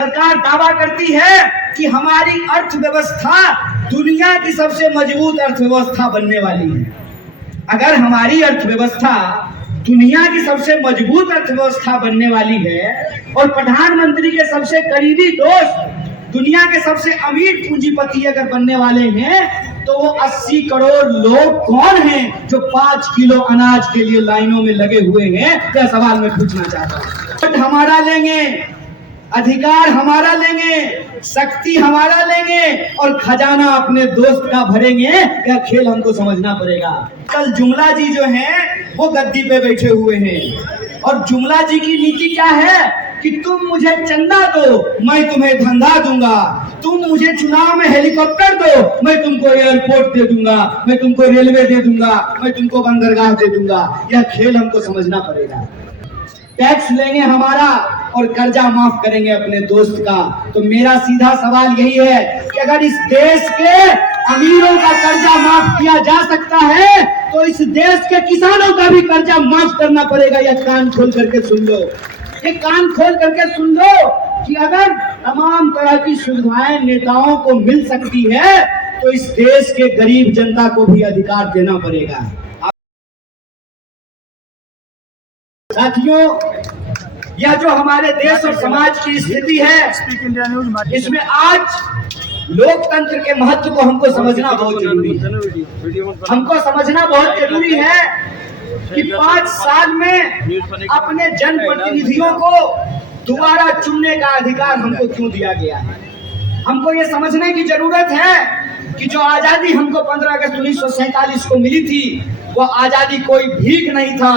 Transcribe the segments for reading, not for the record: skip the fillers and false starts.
सरकार दावा करती है कि हमारी अर्थव्यवस्था दुनिया की सबसे मजबूत अर्थव्यवस्था बनने वाली है। अगर हमारी अर्थव्यवस्था दुनिया की सबसे मजबूत अर्थव्यवस्था बनने वाली है और प्रधानमंत्री के सबसे करीबी दोस्त दुनिया के सबसे अमीर पूंजीपति अगर बनने वाले हैं, तो वो 80 करोड़ लोग कौन हैं जो 5 किलो अनाज के लिए लाइनों में लगे हुए हैं? क्या सवाल मैं पूछना चाहता हूँ। हमारा लेंगे, अधिकार हमारा लेंगे, शक्ति हमारा लेंगे और खजाना अपने दोस्त का भरेंगे। यह खेल हमको समझना पड़ेगा। कल जुमला जी जो हैं वो गद्दी पे बैठे हुए हैं और जुमला जी की नीति क्या है कि तुम मुझे चंदा दो, मैं तुम्हें धंधा दूंगा। तुम मुझे चुनाव में हेलीकॉप्टर दो, मैं तुमको एयरपोर्ट दे दूंगा, मैं तुमको रेलवे दे दूंगा, मैं तुमको बंदरगाह दे दूंगा। यह खेल हमको समझना पड़ेगा। टैक्स लेंगे हमारा और कर्जा माफ करेंगे अपने दोस्त का। तो मेरा सीधा सवाल यही है कि अगर इस देश के अमीरों का कर्जा माफ किया जा सकता है, तो इस देश के किसानों का भी कर्जा माफ करना पड़ेगा। यह कान खोल करके सुन लो, ये कान खोल करके सुन लो कि अगर तमाम तरह की सुविधाएं नेताओं को मिल सकती है, तो इस देश के गरीब जनता को भी अधिकार देना पड़ेगा। साथियों, यह जो हमारे देश और समाज की स्थिति है, इसमें आज लोकतंत्र के महत्व को हमको समझना बहुत जरूरी है। हमको समझना बहुत जरूरी है कि 5 साल में अपने जनप्रतिनिधियों को दोबारा चुनने का अधिकार हमको क्यों दिया गया है। हमको ये समझने की जरूरत है कि जो आजादी हमको 15 अगस्त 1947 को मिली थी, वो आजादी कोई भीख नहीं था,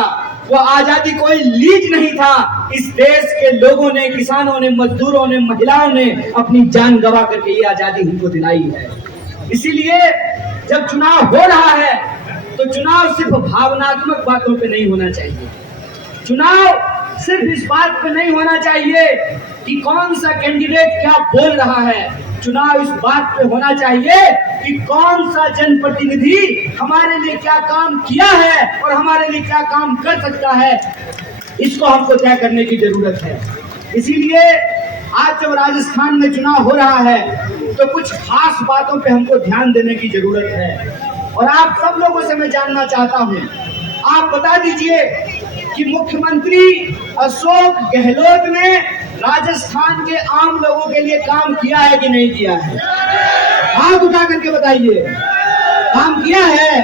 वो आजादी कोई लीज नहीं था। इस देश के लोगों ने, किसानों ने, मजदूरों ने, महिलाओं ने अपनी जान गंवा करके ये आजादी हमको दिलाई है। इसीलिए जब चुनाव हो रहा है तो चुनाव सिर्फ भावनात्मक बातों पे नहीं होना चाहिए। चुनाव सिर्फ इस बात पे नहीं होना चाहिए कि कौन सा कैंडिडेट क्या बोल रहा है। चुनाव इस बात पे होना चाहिए कि कौन सा जनप्रतिनिधि हमारे लिए क्या काम किया है और हमारे लिए क्या काम कर सकता है। इसको हमको तय करने की जरूरत है। इसीलिए आज जब राजस्थान में चुनाव हो रहा है, तो कुछ खास बातों पे हमको ध्यान देने की जरूरत है। और आप सब लोगों से मैं जानना चाहता हूँ, आप बता दीजिए कि मुख्यमंत्री अशोक गहलोत ने राजस्थान के आम लोगों के लिए काम किया है कि नहीं किया है? हाथ उठा करके बताइए, काम किया है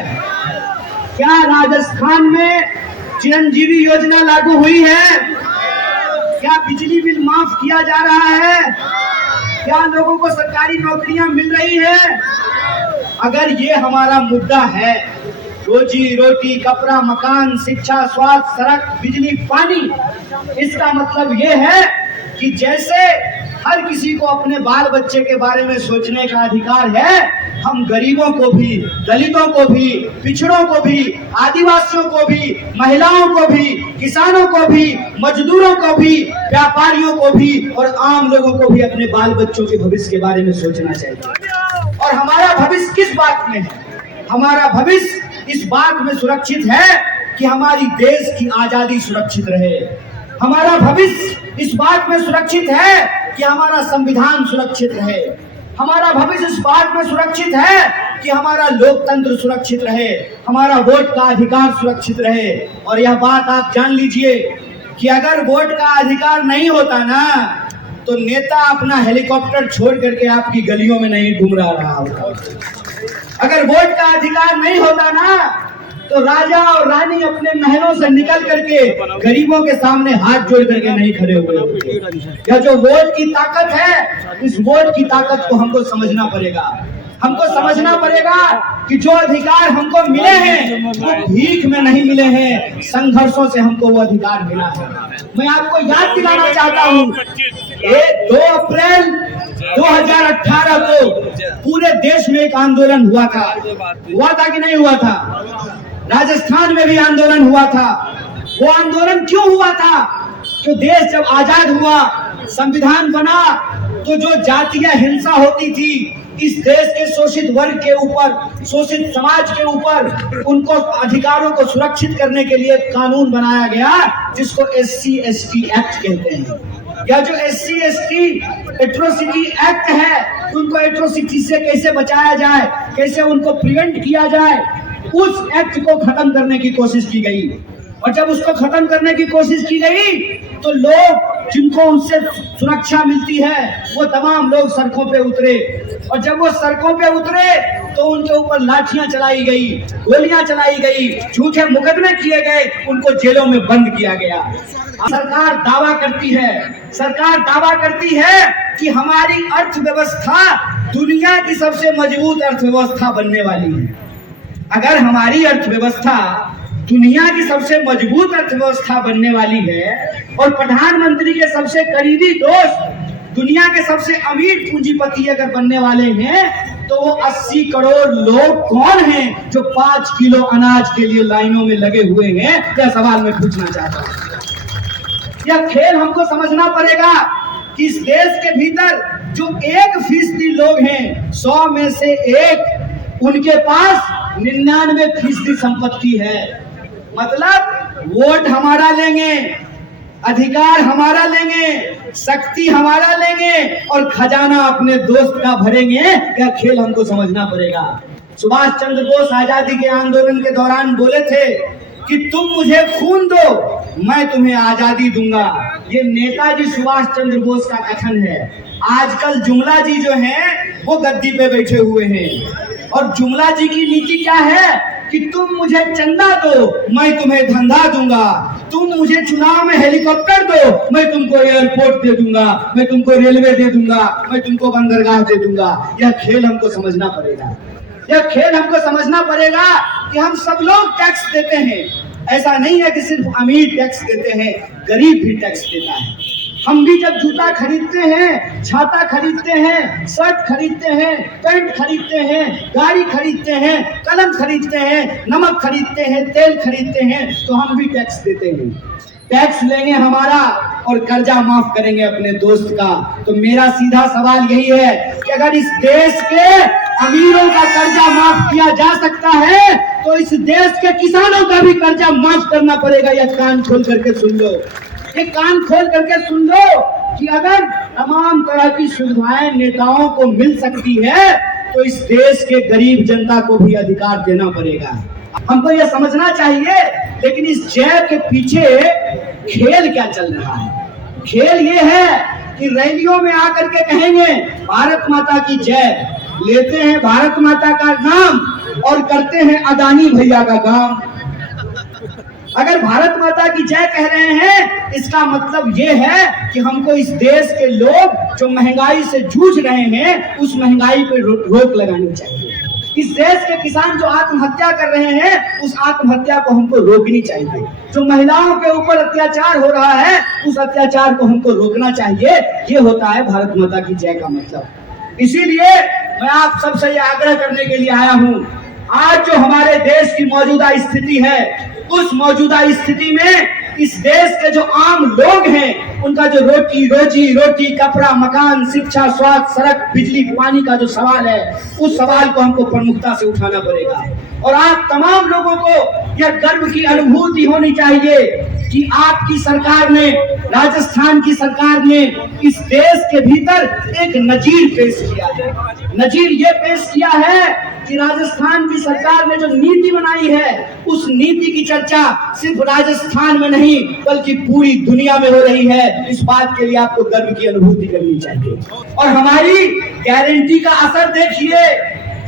क्या? राजस्थान में चिरंजीवी योजना लागू हुई है क्या? बिजली बिल माफ किया जा रहा है क्या? लोगों को सरकारी नौकरियां मिल रही है? अगर ये हमारा मुद्दा है, रोजी रोटी, कपड़ा, मकान, शिक्षा, स्वास्थ्य, सड़क, बिजली, पानी, इसका मतलब ये है कि जैसे हर किसी को अपने बाल बच्चे के बारे में सोचने का अधिकार है, हम गरीबों को भी, दलितों को भी, पिछड़ों को भी, आदिवासियों को भी, महिलाओं को भी, किसानों को भी, मजदूरों को भी, व्यापारियों को भी और आम लोगों को भी अपने बाल बच्चों के भविष्य के बारे में सोचना चाहिए। और हमारा भविष्य किस बात में है? हमारा भविष्य इस बात में सुरक्षित है कि हमारी देश की आजादी सुरक्षित रहे। हमारा भविष्य इस बात में सुरक्षित है कि हमारा संविधान सुरक्षित रहे। हमारा भविष्य इस बात में सुरक्षित है कि हमारा लोकतंत्र सुरक्षित रहे, हमारा वोट का अधिकार सुरक्षित रहे। और यह बात आप जान लीजिए कि अगर वोट का अधिकार नहीं होता ना, तो नेता अपना हेलीकॉप्टर छोड़ करके आपकी गलियों में नहीं घूम रहा होता। अगर वोट का अधिकार नहीं होता ना, तो राजा और रानी अपने महलों से निकल करके गरीबों के सामने हाथ जोड़ करके नहीं खड़े हुए होते। यह जो वोट की ताकत है, इस वोट की ताकत को हमको समझना पड़ेगा। हमको समझना पड़ेगा कि जो अधिकार हमको मिले हैं वो भीख में नहीं मिले हैं, संघर्षों से हमको वो अधिकार मिला है। मैं आपको याद दिलाना चाहता हूँ, 2 अप्रैल 2018 को पूरे देश में एक आंदोलन हुआ था कि नहीं हुआ था? राजस्थान में भी आंदोलन हुआ था। वो आंदोलन क्यों हुआ था? कि देश जब आजाद हुआ, संविधान बना, तो जो जातीय हिंसा होती थी इस देश के शोषित वर्ग के ऊपर, शोषित समाज के ऊपर, उनको अधिकारों को सुरक्षित करने के लिए कानून बनाया गया जिसको SC ST एक्ट कहते हैं। या जो SC/ST एट्रोसिटी एक्ट है, उनको एट्रोसिटी से कैसे बचाया जाए, कैसे उनको प्रिवेंट किया जाए, उस एक्ट को खत्म करने की कोशिश की गई। और जब उसको खत्म करने की कोशिश की गई तो लोग जिनको उनसे सुरक्षा मिलती है वो तमाम लोग सड़कों पे उतरे, और जब वो सड़कों पे उतरे तो उनके ऊपर लाठियां चलाई गई, गोलियां चलाई गई, झूठे मुकदमे किए गए, उनको जेलों में बंद किया गया। सरकार दावा करती है कि हमारी अर्थव्यवस्था दुनिया की सबसे मजबूत अर्थव्यवस्था बनने वाली है। अगर हमारी अर्थव्यवस्था दुनिया की सबसे मजबूत अर्थव्यवस्था बनने वाली है और प्रधानमंत्री के सबसे करीबी दोस्त दुनिया के सबसे अमीर पूंजीपति अगर बनने वाले हैं, तो वो 80 करोड़ लोग कौन हैं जो 5 किलो अनाज के लिए लाइनों में लगे हुए हैं? यह सवाल मैं पूछना चाहता हूं। यह खेल हमको समझना पड़ेगा कि इस देश के भीतर जो 1% लोग हैं, 100 में से 1, उनके पास 99% संपत्ति है। मतलब वोट हमारा लेंगे, अधिकार हमारा लेंगे, शक्ति हमारा लेंगे और खजाना अपने दोस्त का भरेंगे। यह खेल हमको समझना पड़ेगा। सुभाष चंद्र बोस आजादी के आंदोलन के दौरान बोले थे कि तुम मुझे खून दो, मैं तुम्हें आजादी दूंगा। ये नेताजी सुभाष चंद्र बोस का कथन है। आजकल जुमला जी जो हैं वो गद्दी पे बैठे हुए हैं, और जुमला जी की नीति क्या है कि तुम मुझे चंदा दो, मैं तुम्हें धंधा दूंगा, तुम मुझे चुनाव में हेलीकॉप्टर दो, मैं तुमको एयरपोर्ट दे दूंगा, मैं तुमको रेलवे दे दूंगा, मैं तुमको बंदरगाह दे दूंगा। यह खेल हमको समझना पड़ेगा। यह खेल हमको समझना पड़ेगा कि हम सब लोग टैक्स देते हैं। ऐसा नहीं है कि सिर्फ अमीर टैक्स देते हैं, गरीब भी टैक्स देता है। हम भी जब जूता खरीदते हैं, छाता खरीदते हैं, शर्ट खरीदते हैं, पैंट खरीदते हैं, गाड़ी खरीदते हैं, कलम खरीदते हैं, नमक खरीदते हैं, तेल खरीदते हैं, तो हम भी टैक्स देते हैं। टैक्स लेंगे हमारा और कर्जा माफ करेंगे अपने दोस्त का। तो मेरा सीधा सवाल यही है कि अगर इस देश के अमीरों का कर्जा माफ किया जा सकता है तो इस देश के किसानों का भी कर्जा माफ करना पड़ेगा। यह कान खोल करके सुन लो, ये कान खोल करके सुन लो कि अगर तमाम तरह की सुविधाएं नेताओं को मिल सकती है तो इस देश के गरीब जनता को भी अधिकार देना पड़ेगा। हमको यह समझना चाहिए। लेकिन इस जय के पीछे खेल क्या चल रहा है? खेल ये है कि रैलियों में आकर के कहेंगे भारत माता की जय, लेते हैं भारत माता का नाम और करते हैं अदानी भैया का काम। अगर भारत माता की जय कह रहे हैं, इसका मतलब ये है कि हमको इस देश के लोग जो महंगाई से जूझ रहे हैं उस महंगाई पे रोक लगानी चाहिए। इस देश के किसान जो आत्महत्या कर रहे हैं उस आत्महत्या को हमको रोकनी चाहिए। जो महिलाओं के ऊपर अत्याचार हो रहा है उस अत्याचार को हमको रोकना चाहिए। ये होता है भारत माता की जय का मतलब। इसीलिए मैं आप सबसे ये आग्रह करने के लिए आया हूँ, आज जो हमारे देश की मौजूदा स्थिति है उस मौजूदा स्थिति में इस देश के जो आम लोग हैं उनका जो रोजी, कपड़ा, मकान, शिक्षा, स्वास्थ्य, सड़क, बिजली, पानी का जो सवाल है उस सवाल को हमको प्रमुखता से उठाना पड़ेगा। और आप तमाम लोगों को यह गर्व की अनुभूति होनी चाहिए कि आपकी सरकार ने, राजस्थान की सरकार ने इस देश के भीतर एक नजीर पेश किया है। नजीर ये पेश किया है कि राजस्थान की सरकार ने जो नीति बनाई है उस नीति की चर्चा सिर्फ राजस्थान में नहीं बल्कि पूरी दुनिया में हो रही है। इस बात के लिए आपको गर्व की अनुभूति करनी चाहिए। और हमारी गारंटी का असर देखिए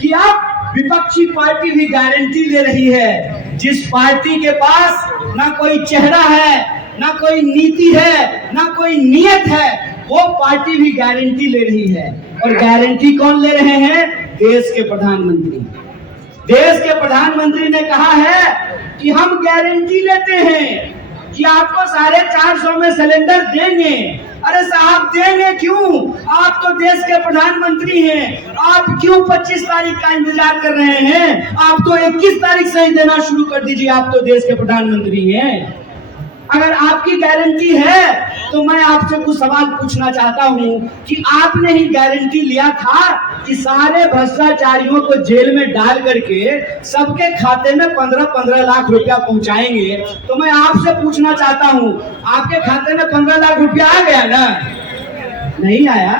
कि अब विपक्षी पार्टी भी गारंटी ले रही है। जिस पार्टी के पास ना कोई चेहरा है, ना कोई नीति है, ना कोई नियत है, वो पार्टी भी गारंटी ले रही है। और गारंटी कौन ले रहे हैं? देश के प्रधानमंत्री। देश के प्रधानमंत्री ने कहा है कि हम गारंटी लेते हैं कि आपको 450 में सिलेंडर देंगे। अरे साहब, देंगे क्यों? आप तो देश के प्रधानमंत्री हैं। आप क्यों 25 तारीख का इंतजार कर रहे हैं? आप तो 21 तारीख से ही देना शुरू कर दीजिए। आप तो देश के प्रधानमंत्री हैं। अगर आपकी गारंटी है तो मैं आपसे कुछ सवाल पूछना चाहता हूं कि आपने ही गारंटी लिया था कि सारे भ्रष्टाचारियों को जेल में डाल करके सबके खाते में 15-15 लाख रुपया पहुंचाएंगे। तो मैं आपसे पूछना चाहता हूं, आपके खाते में 15 लाख रुपया आ गया ना? नहीं आया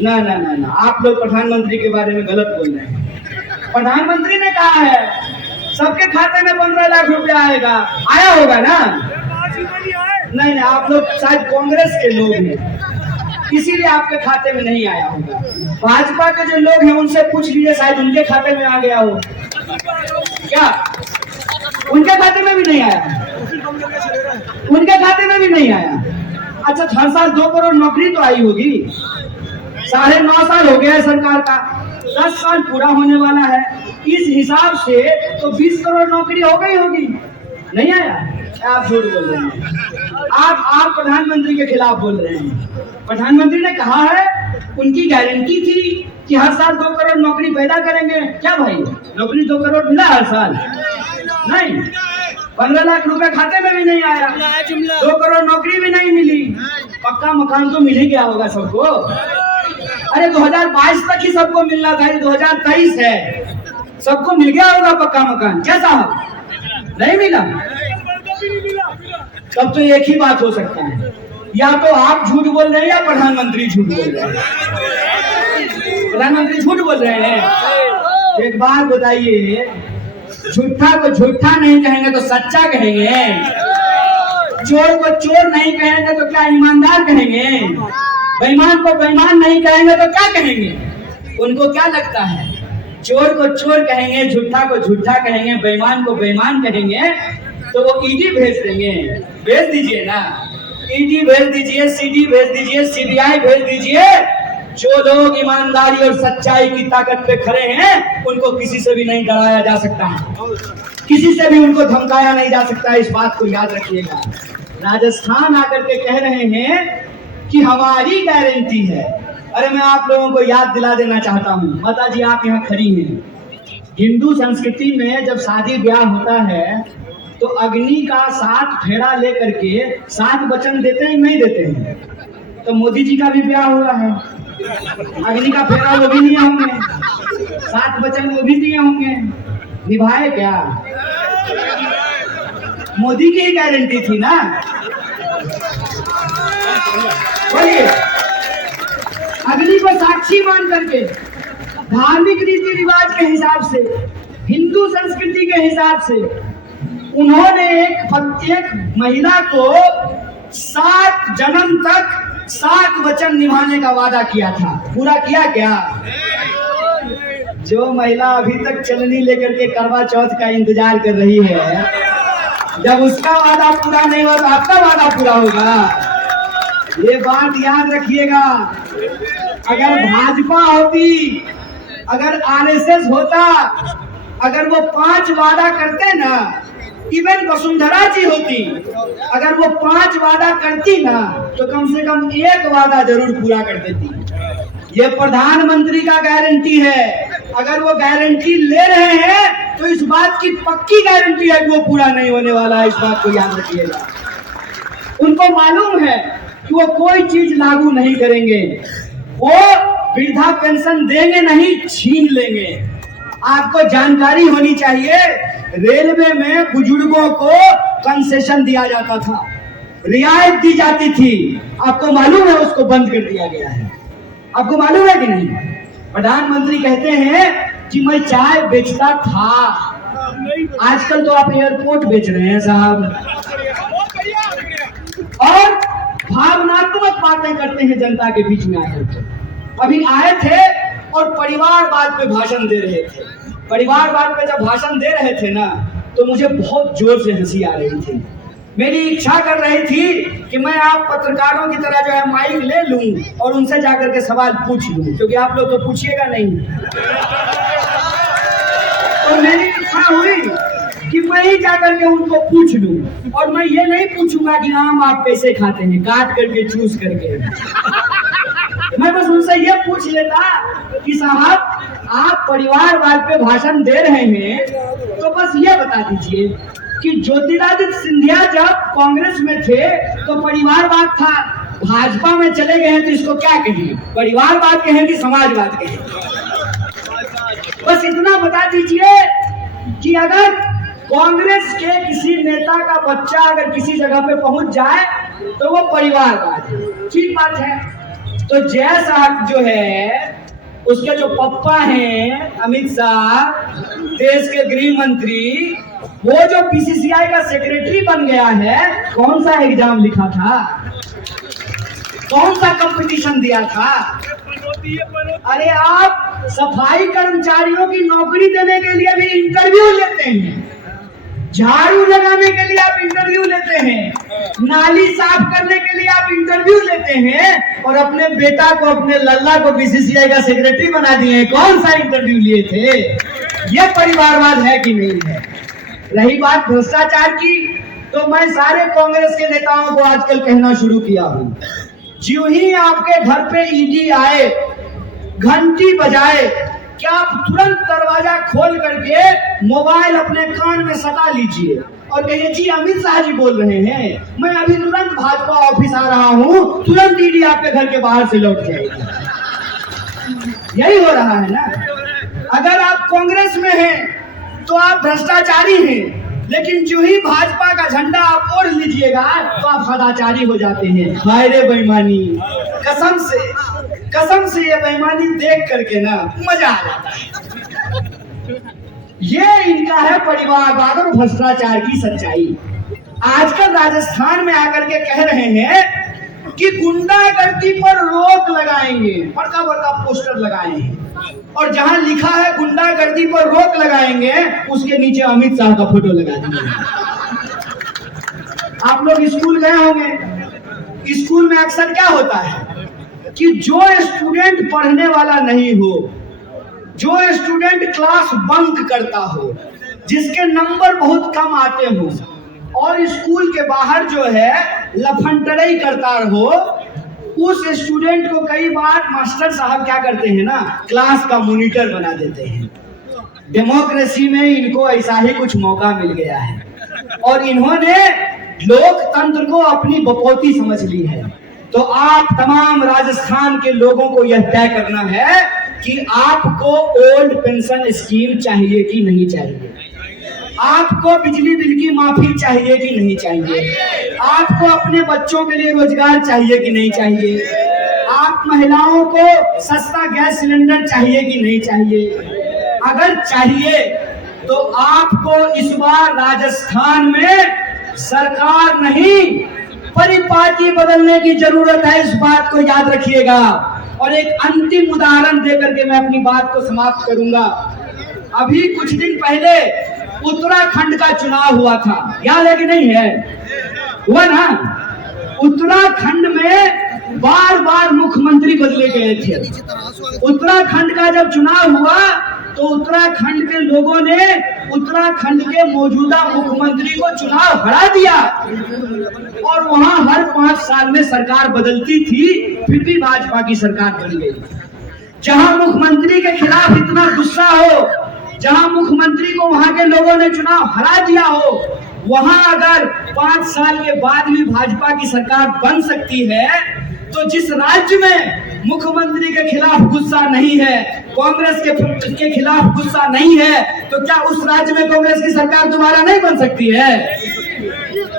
ना ना ना ना। आप लोग प्रधानमंत्री के बारे में गलत बोल रहे हैं। प्रधानमंत्री ने कहा है सबके खाते में 15 लाख रुपया आएगा, आया होगा ना? नहीं नहीं, आप लोग शायद कांग्रेस के लोग हैं, इसीलिए आपके खाते में नहीं आया होगा। भाजपा के जो लोग हैं उनसे पूछ लीजिए, शायद उनके खाते में आ गया हो। क्या उनके खाते में भी नहीं आया? उनके खाते में भी नहीं आया। अच्छा, हर साल 2 करोड़ नौकरी तो आई होगी। 9.5 साल हो गया है सरकार का, 10 साल पूरा होने वाला है। इस हिसाब से तो 20 करोड़ नौकरी हो गई होगी। नहीं आया? आप झूठ बोल रहे हैं। आप प्रधानमंत्री के खिलाफ बोल रहे हैं। प्रधानमंत्री ने कहा है, उनकी गारंटी थी कि हर साल 2 करोड़ नौकरी पैदा करेंगे। क्या भाई, नौकरी 2 करोड़ मिला हर साल? नहीं, 15 लाख रुपए खाते में भी नहीं आया, 2 करोड़ नौकरी भी नहीं मिली। पक्का मकान तो मिल ही गया होगा सबको। अरे 2022 तक ही सबको मिलना था, 2023 है, सबको मिल गया होगा पक्का मकान। क्या साहब, नहीं मिला? तब तो एक ही बात हो सकता है, या तो आप झूठ बोल रहे हैं या प्रधानमंत्री झूठ बोल रहे हैं। प्रधानमंत्री झूठ बोल रहे हैं। एक बात बताइए, झूठा को झूठा नहीं कहेंगे तो सच्चा कहेंगे, चोर को चोर नहीं कहेंगे तो क्या ईमानदार कहेंगे, बेईमान को बेईमान नहीं कहेंगे तो क्या कहेंगे? उनको क्या लगता है, चोर को चोर कहेंगे, झूठा को झूठा कहेंगे, बेईमान को बेईमान कहेंगे तो वो ईडी भेज देंगे। भेज दीजिए ना, ईडी भेज दीजिए, सीडी भेज दीजिए, सीबीआई भेज दीजिए। जो लोग ईमानदारी और सच्चाई की ताकत पे खड़े हैं उनको किसी से भी नहीं डराया जा सकता है, किसी से भी उनको धमकाया नहीं जा सकता। इस बात को याद रखिएगा। राजस्थान आकर के कह रहे हैं कि हमारी गारंटी है। अरे मैं आप लोगों को याद दिला देना चाहता हूँ, माता जी आप यहाँ खड़ी हैं, हिंदू संस्कृति में जब शादी ब्याह होता है तो अग्नि का 7 फेरा लेकर के 7 वचन देते हैं, नहीं देते हैं? तो मोदी जी का भी ब्याह हुआ है, अग्नि का फेरा वो भी लिए होंगे, 7 वचन वो भी दिए होंगे, निभाए क्या? मोदी की ही गारंटी थी ना। बोलिए, अग्नि को साक्षी मान करके धार्मिक रीति रिवाज के हिसाब से, हिंदू संस्कृति के हिसाब से उन्होंने एक महिला को 7 जन्म तक 7 वचन निभाने का वादा किया था। पूरा किया क्या? जो महिला अभी तक चलनी लेकर के करवा चौथ का इंतजार कर रही है, जब उसका वादा पूरा नहीं हुआ तो आपका वादा पूरा होगा। ये बात याद रखिएगा। अगर भाजपा होती, अगर आरएसएस होता, अगर वो 5 वादा करते ना, इवन वसुंधरा जी होती, अगर वो 5 वादा करती ना तो कम से कम 1 वादा जरूर पूरा कर देती। ये प्रधानमंत्री का गारंटी है। अगर वो गारंटी ले रहे हैं तो इस बात की पक्की गारंटी है कि वो पूरा नहीं होने वाला है। इस बात को याद रखिएगा। उनको मालूम है कि वो कोई चीज लागू नहीं करेंगे, वो वृद्धा पेंशन देंगे नहीं, छीन लेंगे। आपको जानकारी होनी चाहिए, रेलवे में बुजुर्गों को कंसेशन दिया जाता था, रियायत दी जाती थी। आपको मालूम है उसको बंद कर दिया गया है। आपको मालूम है कि नहीं? प्रधानमंत्री कहते हैं कि मैं चाय बेचता था, आजकल तो आप एयरपोर्ट बेच रहे हैं साहब, और भावनात्मक बातें करते हैं जनता के बीच में आकर। अभी आए थे और परिवारवाद पे भाषण दे रहे थे। परिवारवाद पे जब भाषण दे रहे थे ना तो मुझे बहुत जोर से हंसी आ रही थी। मेरी इच्छा कर रही थी कि मैं आप पत्रकारों की तरह जो है माइक ले लूं और उनसे जाकर के सवाल पूछ लूं, क्योंकि आप लोग तो पूछिएगा नहीं। तो मेरी इच्छा हुई कि मैं ही जाकर के उनको पूछ लूं, और मैं ये नहीं पूछूंगा कि आम आप कैसे खाते हैं, काट करके चूस करके। मैं बस उनसे ये पूछ लेता कि साहब आप परिवारवाद पे भाषण दे रहे हैं तो बस ये बता दीजिए कि ज्योतिरादित्य सिंधिया जब कांग्रेस में थे तो परिवारवाद था, भाजपा में चले गए हैं तो इसको क्या कहें, परिवारवाद कहें कि समाजवाद कहें? बस इतना बता दीजिए कि अगर कांग्रेस के किसी नेता का बच्चा अगर किसी जगह पे पहुंच जाए तो वो परिवारवाद है, ठीक बात है। तो जय साहब जो है उसके जो पप्पा हैं अमित शाह, देश के गृह मंत्री, वो जो बीसीसीआई का सेक्रेटरी बन गया है, कौन सा एग्जाम लिखा था, कौन सा कंपटीशन दिया था? अरे आप सफाई कर्मचारियों की नौकरी देने के लिए भी इंटरव्यू लेते हैं, झाड़ू लगाने के लिए आप इंटरव्यू लेते हैं, नाली साफ करने के लिए आप इंटरव्यू लेते हैं, और अपने बेटा को, अपने लल्ला को बीसीसीआई का सेक्रेटरी बना दिए। कौन सा इंटरव्यू लिए थे? ये परिवारवाद है कि नहीं है? रही बात भ्रष्टाचार की, तो मैं सारे कांग्रेस के नेताओं को आजकल कहना शुरू किया हूं, ज्यों ही आपके घर पे ईडी आए, घंटी बजाए, क्या आप तुरंत दरवाजा खोल करके मोबाइल अपने कान में सटा लीजिए और कहिए जी अमित शाह जी बोल रहे हैं, मैं अभी तुरंत भाजपा ऑफिस आ रहा हूं, तुरंत ईडी आपके घर के बाहर से लौट जाएगी। यही हो रहा है ना। अगर आप कांग्रेस में हैं तो आप भ्रष्टाचारी हैं, लेकिन जो ही भाजपा का झंडा आप ओढ़ लीजिएगा तो आप सदाचारी हो जाते हैं। हाय रे बेईमानी, कसम से ये बेईमानी देख करके ना मजा आ जाता है। ये इनका है परिवारवाद और भ्रष्टाचार की सच्चाई। आजकल राजस्थान में आकर के कह रहे हैं कि गुंडागर्दी पर रोक लगाएंगे, बड़का बड़का पोस्टर लगाए हैं, और जहां लिखा है गुंडागर्दी पर रोक लगाएंगे उसके नीचे अमित शाह का फोटो लगा देंगे। आप लोग स्कूल गए होंगे, स्कूल में अक्सर क्या होता है कि जो स्टूडेंट पढ़ने वाला नहीं हो, जो स्टूडेंट क्लास बंक करता हो, जिसके नंबर बहुत कम आते हो, और स्कूल के बाहर जो है लफंटरई करता हो, उस स्टूडेंट को कई बार मास्टर साहब क्या करते हैं ना, क्लास का मॉनिटर बना देते हैं। डेमोक्रेसी में इनको ऐसा ही कुछ मौका मिल गया है, और इन्होंने लोकतंत्र को अपनी बपौती समझ ली है। तो आप तमाम राजस्थान के लोगों को यह तय करना है कि आपको ओल्ड पेंशन स्कीम चाहिए कि नहीं चाहिए, आपको बिजली बिल की माफी चाहिए कि नहीं चाहिए, आपको अपने बच्चों के लिए रोजगार चाहिए कि नहीं चाहिए, आप महिलाओं को सस्ता गैस सिलेंडर चाहिए कि नहीं चाहिए। अगर चाहिए तो आपको इस बार राजस्थान में सरकार नहीं परिपाटी बदलने की जरूरत है, इस बात को याद रखिएगा। और एक अंतिम उदाहरण देकर के मैं अपनी बात को समाप्त करूंगा। अभी कुछ दिन पहले उत्तराखंड का चुनाव हुआ था, याद है कि नहीं है? हुआ ना। उत्तराखंड में बार बार मुख्यमंत्री बदले गए थे। उत्तराखंड का जब चुनाव हुआ तो उत्तराखंड के लोगों ने उत्तराखंड के मौजूदा मुख्यमंत्री को चुनाव हरा दिया, और वहां हर 5 साल में सरकार बदलती थी, फिर भी भाजपा की सरकार बन गई। जहां मुख्यमंत्री के खिलाफ इतना गुस्सा हो, जहां मुख्यमंत्री को वहां के लोगों ने चुनाव हरा दिया हो, वहां अगर 5 साल के बाद भी भाजपा की सरकार बन सकती है, तो जिस राज्य में मुख्यमंत्री के खिलाफ गुस्सा नहीं है, कांग्रेस के खिलाफ गुस्सा नहीं है, तो क्या उस राज्य में कांग्रेस की सरकार दोबारा नहीं बन सकती है?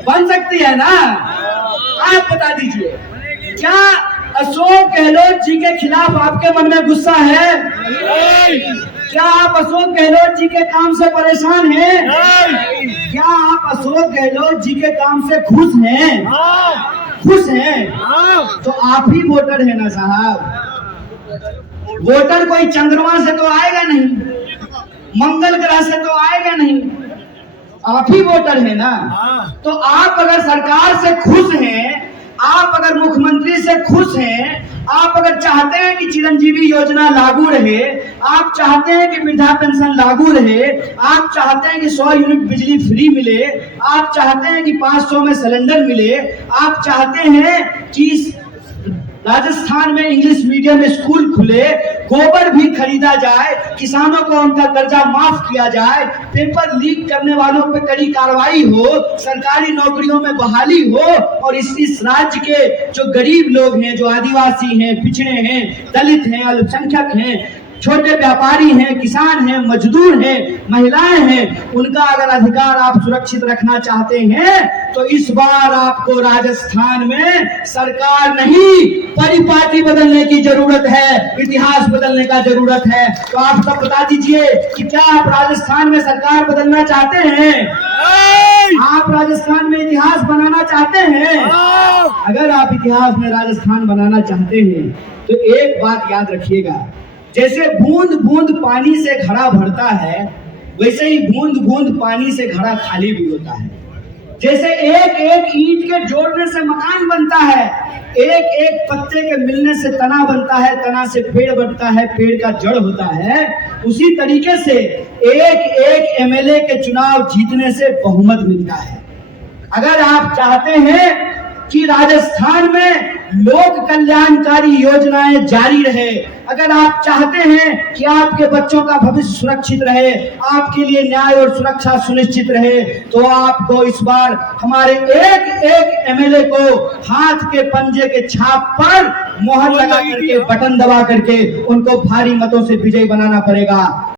बन सकती है ना। आप बता दीजिए, क्या अशोक गहलोत जी के खिलाफ आपके मन में गुस्सा है? क्या आप अशोक गहलोत जी के काम से परेशान हैं? क्या आप अशोक गहलोत जी के काम से खुश हैं? खुश हैं? तो आप ही वोटर है ना साहब। वोटर कोई चंद्रमा से तो आएगा नहीं, मंगल ग्रह से तो आएगा नहीं, आप ही वोटर है ना। तो आप अगर सरकार से खुश हैं, आप अगर मुख्यमंत्री से खुश हैं, आप अगर चाहते हैं कि चिरंजीवी योजना लागू रहे, आप चाहते हैं कि वृद्धा पेंशन लागू रहे, आप चाहते हैं कि 100 यूनिट बिजली फ्री मिले, आप चाहते हैं कि 500 में सिलेंडर मिले, आप चाहते हैं कि राजस्थान में इंग्लिश मीडियम स्कूल खुले, गोबर भी खरीदा जाए, किसानों को उनका कर्जा माफ किया जाए, पेपर लीक करने वालों पे कड़ी कार्रवाई हो, सरकारी नौकरियों में बहाली हो और इस राज्य के जो गरीब लोग हैं, जो आदिवासी हैं, पिछड़े हैं, दलित हैं, अल्पसंख्यक हैं, छोटे व्यापारी हैं, किसान हैं, मजदूर हैं, महिलाएं हैं, उनका अगर अधिकार आप सुरक्षित रखना चाहते हैं तो इस बार आपको राजस्थान में सरकार नहीं, परिपाटी बदलने की जरूरत है, इतिहास बदलने का जरूरत है। तो आप सब बता दीजिए कि क्या आप राजस्थान में सरकार बदलना चाहते हैं? आप राजस्थान में इतिहास बनाना चाहते हैं? अगर आप इतिहास में राजस्थान बनाना चाहते हैं तो एक बात याद रखिएगा, जैसे बूंद बूंद पानी से घड़ा भरता है, वैसे ही बूंद बूंद पानी से घड़ा खाली भी होता है। जैसे एक एक ईंट के जोड़ने से मकान बनता है, एक एक पत्ते के मिलने से तना बनता है, तना से पेड़ बनता है, पेड़ का जड़ होता है, उसी तरीके से एक एक एमएलए के चुनाव जीतने से बहुमत मिलता है। अगर आप चाहते हैं कि राजस्थान में लोक कल्याणकारी योजनाएं जारी रहे, अगर आप चाहते हैं कि आपके बच्चों का भविष्य सुरक्षित रहे, आपके लिए न्याय और सुरक्षा सुनिश्चित रहे, तो आपको इस बार हमारे एक एक एमएलए को हाथ के पंजे के छाप पर मोहर लगा करके, बटन दबा करके उनको भारी मतों से विजयी बनाना पड़ेगा।